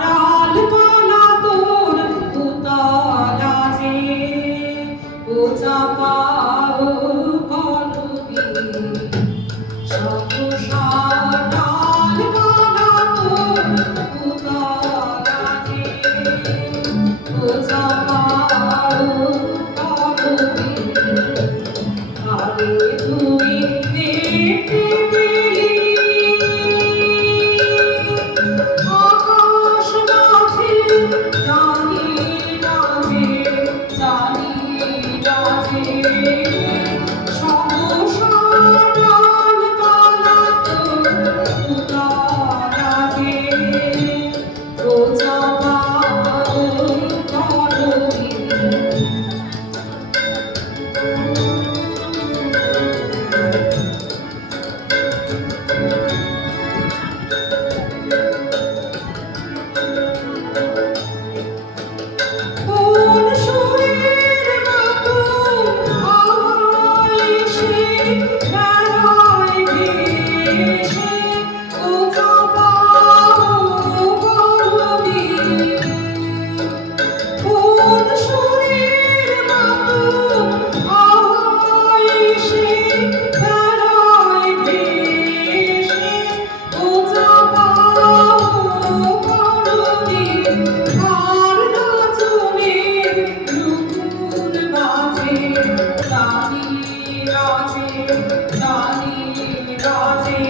ডাল কালা তোর তুতলা যে বোঝা পাও কতদিন সকুষা I'll do.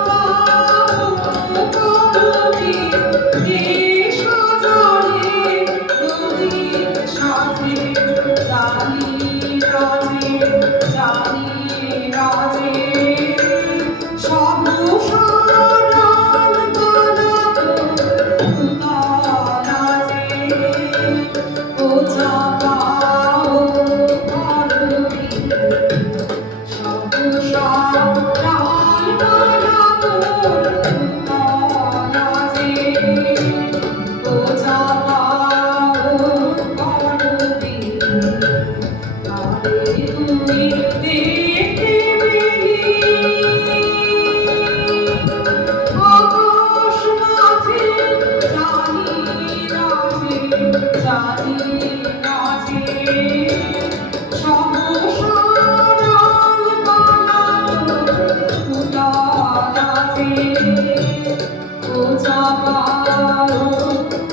ও যাবার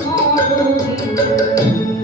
মরণে